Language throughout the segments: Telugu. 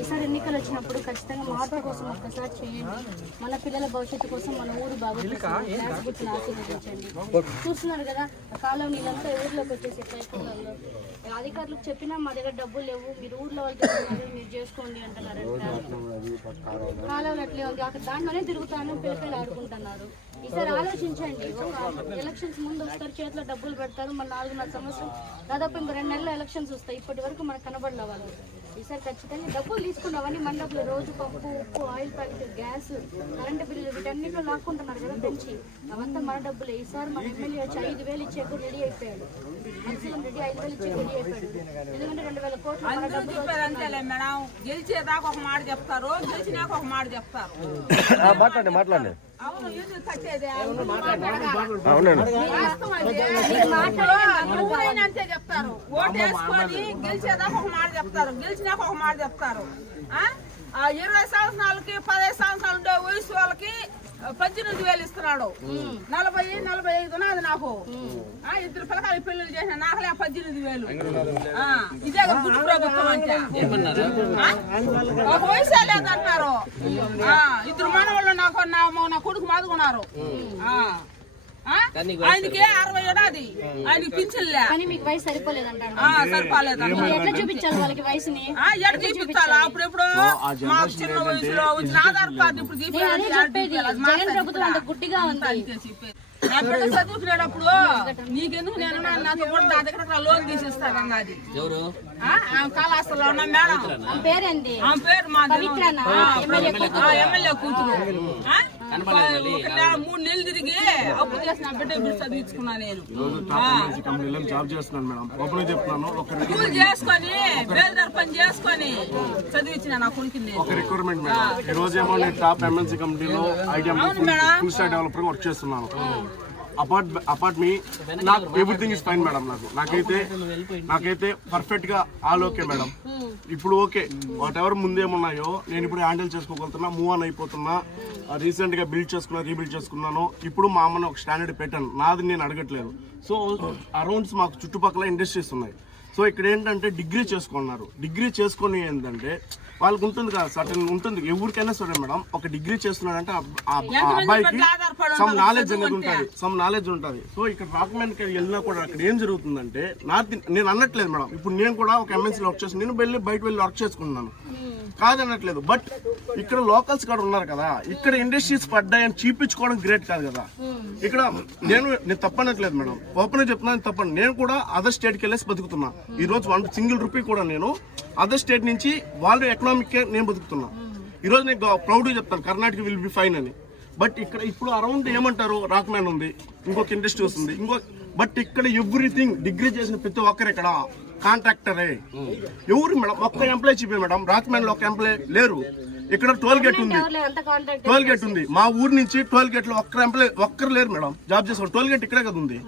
ఈసారి ఎన్నికలు వచ్చినప్పుడు ఖచ్చితంగా మార్పు కోసం ఒక్కసారి చేయండి. మన పిల్లల భవిష్యత్తు కోసం మన ఊరు బాగుంటుంది. గ్యాస్ గుర్తును ఆశీర్వదించండి. చూస్తున్నారు కదా ఆ కాలం నీళ్ళంతా ఊర్లోకి వచ్చేసి ప్రయత్నాల్లో అధికారులకు చెప్పినా మా దగ్గర డబ్బులు లేవు, మీరు ఊర్లో వాళ్ళతో మీరు చేసుకోండి అంటున్నారు. కాలంలో అట్లే ఉంది, అక్కడ దాంట్లోనే తిరుగుతాను పిల్లలు ఆడుకుంటున్నారు. ఈసారి ఆలోచించండి. ఒక ఎలక్షన్స్ ముందు వస్తారు, చేతిలో డబ్బులు పెడతారు, మన 4.5 సంవత్సరం దాదాపు ఇంకో 2 నెలల్లో ఎలక్షన్స్ వస్తాయి. ఇప్పటి వరకు మనకు కనబడలే వాళ్ళు. ఈసారి ఖచ్చితంగా డబ్బులు తీసుకున్నామని మన డబ్బులు రోజు పప్పు, ఉప్పు, oil packet, gas, current bill వీటన్నిటిలో లాక్కుంటున్నారు కదా పెంచి, అవంతా మన డబ్బులే. ఈసారి మన ఎమ్మెల్యే వచ్చి 5,000 ఇచ్చేకు రెడీ అయిపోయాడు. మనుషులు రెడీ 5,000 ఇచ్చేకు రెడీ అయిపోయాడు. ఎందుకంటే 2,000 కోట్లు మన డబ్బులు. మేడం గెలిచేదాకా ఒక మాట చెప్తారు, గెలిచినాక ఒక మాట చెప్తారు. మాట్లాడండి అవును, కట్టేది అంతే చెప్తారు. ఓటు వేసుకొని గెలిచేదాకా ఒక మాట చెప్తారు, గెలిచినాక ఒక మాట చెప్తారు. 20 సంవత్సరాలకి 15 సంవత్సరాలు ఉండే వయసు వాళ్ళకి 18,000 ఇస్తున్నాడు. 40-45 అది నాకు 2 పిల్లకాయలు పెళ్లి చేసిన నాకలే 18,000. ఇదే గుడ్డు ప్రభుత్వం అంటే ఒక వయసే లేదంటారు. 2 మనవాళ్ళు నా కొడుకు మాదుకున్నారు. ఆయనకి 60 ఏడాది, ఆయనకి పింఛన్లే. సరిపోలేదు. ఎట్లా చూపించాలి వాళ్ళకి వయసుని? ఎట్లా చూపించాలా? అప్పుడెప్పుడు మాకు చిన్న వయసులో వచ్చిన ఆధార్ కార్డు ఇప్పుడు జగన్ ప్రభుత్వం అంత గుడ్డిగా ఉంది. నా బిడ్డ చదువుకునేటప్పుడు నీకెందుకు నేను నాతో కూడా నా దగ్గర లోన్ తీసిస్తాను అన్నది. కళాశాలలో ఉన్న మేడం పేరేంది? ఆమె పేరు మా ఎమ్మెల్యే కూతురు. 3 నెలలు తిరిగి అప్పు చేసిన బిడ్డ ఇప్పుడు చదివించుకున్నా నేను. స్కూల్ చేసుకొని బేల్దార్ పని చేసుకొని చదివించిన నా కొడుకుని. వర్క్ చేస్తున్నాను. అపార్ట్ మీ నాకు ఎవ్రీథింగ్ ఇస్ ఫైన్ మేడం. నాకైతే పర్ఫెక్ట్ గా ఆల్ ఓకే మేడం. ఇప్పుడు ఓకే, వాట్ ఎవర్ ముందేమున్నాయో నేను ఇప్పుడు హ్యాండిల్ చేసుకోగలుగుతున్నా, మూవ్ ఆన్ అయిపోతున్నా. రీసెంట్ గా రీబిల్డ్ చేసుకున్నాను. ఇప్పుడు మా అమ్మని ఒక స్టాండర్డ్ పెట్టాను, నాది నేను అడగట్లేదు. సో అరౌండ్స్ మాకు చుట్టుపక్కల ఇండస్ట్రీస్ ఉన్నాయి. సో ఇక్కడ ఏంటంటే డిగ్రీ చేసుకున్నారు. డిగ్రీ చేసుకొని ఏంటంటే వాళ్ళకి ఉంటుంది కదా, సర్టన్ ఉంటుంది ఎవరికైనా సరే మేడం. ఒక డిగ్రీ చేస్తున్నాడంటే ఆ అబ్బాయికి సమ్ నాలెడ్జ్ ఉంటుంది. సో ఇక్కడ డాక్యుమెంట్కి వెళ్ళినా కూడా అక్కడ ఏం జరుగుతుందంటే నేను అనట్లేదు మేడం. ఇప్పుడు నేను కూడా ఒక ఎంఎన్సీలో వర్క్ చేసి నేను బయట వెళ్ళి వర్క్ చేసుకుంటున్నాను, కాదనట్లేదు. బట్ ఇక్కడ లోకల్స్ కూడా ఉన్నారు కదా, ఇక్కడ ఇండస్ట్రీస్ పడ్డాయని చూపించుకోవడం గ్రేట్ కాదు కదా. ఇక్కడ నేను తప్పనట్లేదు మేడం, ఓపెన్ చెప్తున్నాను తప్పని. నేను కూడా అదర్ స్టేట్కి వెళ్ళేసి బతుకుతున్నా. ఈ రోజు 1 సింగిల్ రూపీ కూడా నేను అదర్ స్టేట్ నుంచి వాళ్ళు ఎకనామిక్ నేను బతుకుతున్నా. ఈరోజు నేను ప్రౌడ్గా చెప్తాను కర్ణాటక విల్ బి ఫైన్ అని. బట్ ఇక్కడ ఇప్పుడు అరౌండ్ ఏమంటారు, రాక్మ్యాన్ ఉంది, ఇంకొక ఇండస్ట్రీ వస్తుంది, బట్ ఇక్కడ ఎవ్రీథింగ్ డిగ్రీ చేసిన ప్రతి ఒక్కరు ఇక్కడ కాంట్రాక్టరే. ఎవరు మేడం ఒక్క ఎంప్లాయ్ చెప్పే మేడం, రాక్మ్యాన్ లో ఒక ఎంప్లాయ్ లేరు. ఇక్కడ టోల్ గేట్ ఉంది. మా ఊరు నుంచి టోల్ గేట్ లో ఒక్కరు లేరు మేడం జాబ్ చేసుకోవాలి. టోల్ గేట్ ఇక్కడే కదా ఉంది.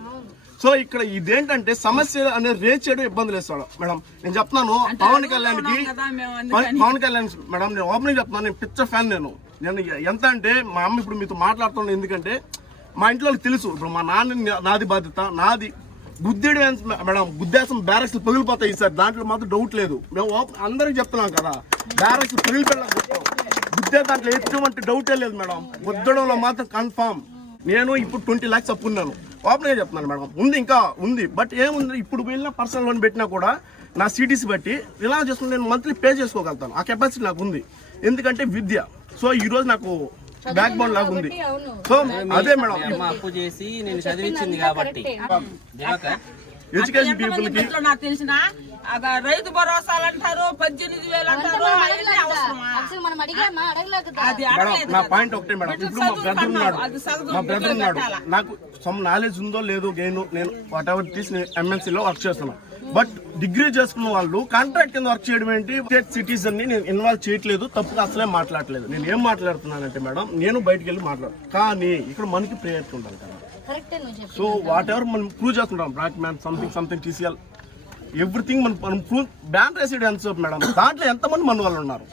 సో ఇక్కడ ఇదేంటంటే సమస్య అనేది రేజ్ చేయడం ఇబ్బందులు వేస్తాడు మేడం. నేను చెప్తున్నాను పవన్ కళ్యాణ్ మేడం, నేను ఓపెనింగ్ చెప్తున్నాను, నేను పిచ్చ ఫ్యాన్. నేను ఎంత అంటే మా అమ్మ ఇప్పుడు మీతో మాట్లాడుతున్నాను, ఎందుకంటే మా ఇంట్లో తెలుసు ఇప్పుడు మా నాన్న నాది బాధ్యత, నాది గుద్దేడు మేడం. గుద్దేసం బ్యారక్స్ పగిలిపోతాయి సార్, దాంట్లో మాత్రం డౌట్ లేదు. మేము అందరికి చెప్తున్నాం కదా, బ్యారక్స్ పగిలిపోతాం, గుద్దే దాంట్లో ఎటువంటి డౌటే లేదు మేడం. గుద్దడంలో మాత్రం కన్ఫామ్. నేను ఇప్పుడు 20 lakhs అప్పున్నాను, ఓపెన్గా చెప్తున్నాను మేడం. ఇంకా ఉంది, బట్ ఏముంది, ఇప్పుడు వెళ్ళిన పర్సనల్ లోన్ పెట్టినా కూడా నా సిటీసీ బట్టి ఇలా చేసుకుని నేను మంత్లీ పే చేసుకోగలుగుతాను. ఆ కెపాసిటీ నాకు ఉంది, ఎందుకంటే విద్య. సో ఈ రోజు నాకు బ్యాక్ బోన్ లాగా ఉంది. సో అదే మేడం అప్పు చేసి నేను చదివించింది కాబట్టి ఎడ్యుకేషన్ పీపుల్ కి నాకు తెలిసిన రైతు భరోసాలు అంటారు, 18,000 అంటారు. నా పాయింట్ ఒకటే మేడం, ఇప్పుడు మా బ్రదర్ ఉన్నాడు, నాకు సమ్ నాలెడ్జ్ ఉందో లేదో నేను వాట్ ఎవర్ తీసి ఎంఎన్సీలో వర్క్ చేస్తున్నాను. బట్ డిగ్రీ చేసుకున్న వాళ్ళు కాంట్రాక్ట్ కింద వర్క్ చేయడం ఏంటి? స్టేట్ సిటిజన్ ని నేను ఇన్వాల్వ్ చేయట్లేదు, తప్పుగా అసలే మాట్లాడలేదు. నేను ఏం మాట్లాడుతున్నానంటే మేడం, నేను బయటకు వెళ్ళి మాట్లాడు, కానీ ఇక్కడ మనకి ప్రేయర్ ఉండాలి కదా. సో వాట్ ఎవర్ మనం ప్రూవ్ చేసుకుంటాం, black man something TCL everything మనం ప్రూవ్ బ్యాన్ రెసిడెన్స్ మేడం. దాంట్లో ఎంతమంది మన వాళ్ళు ఉన్నారు?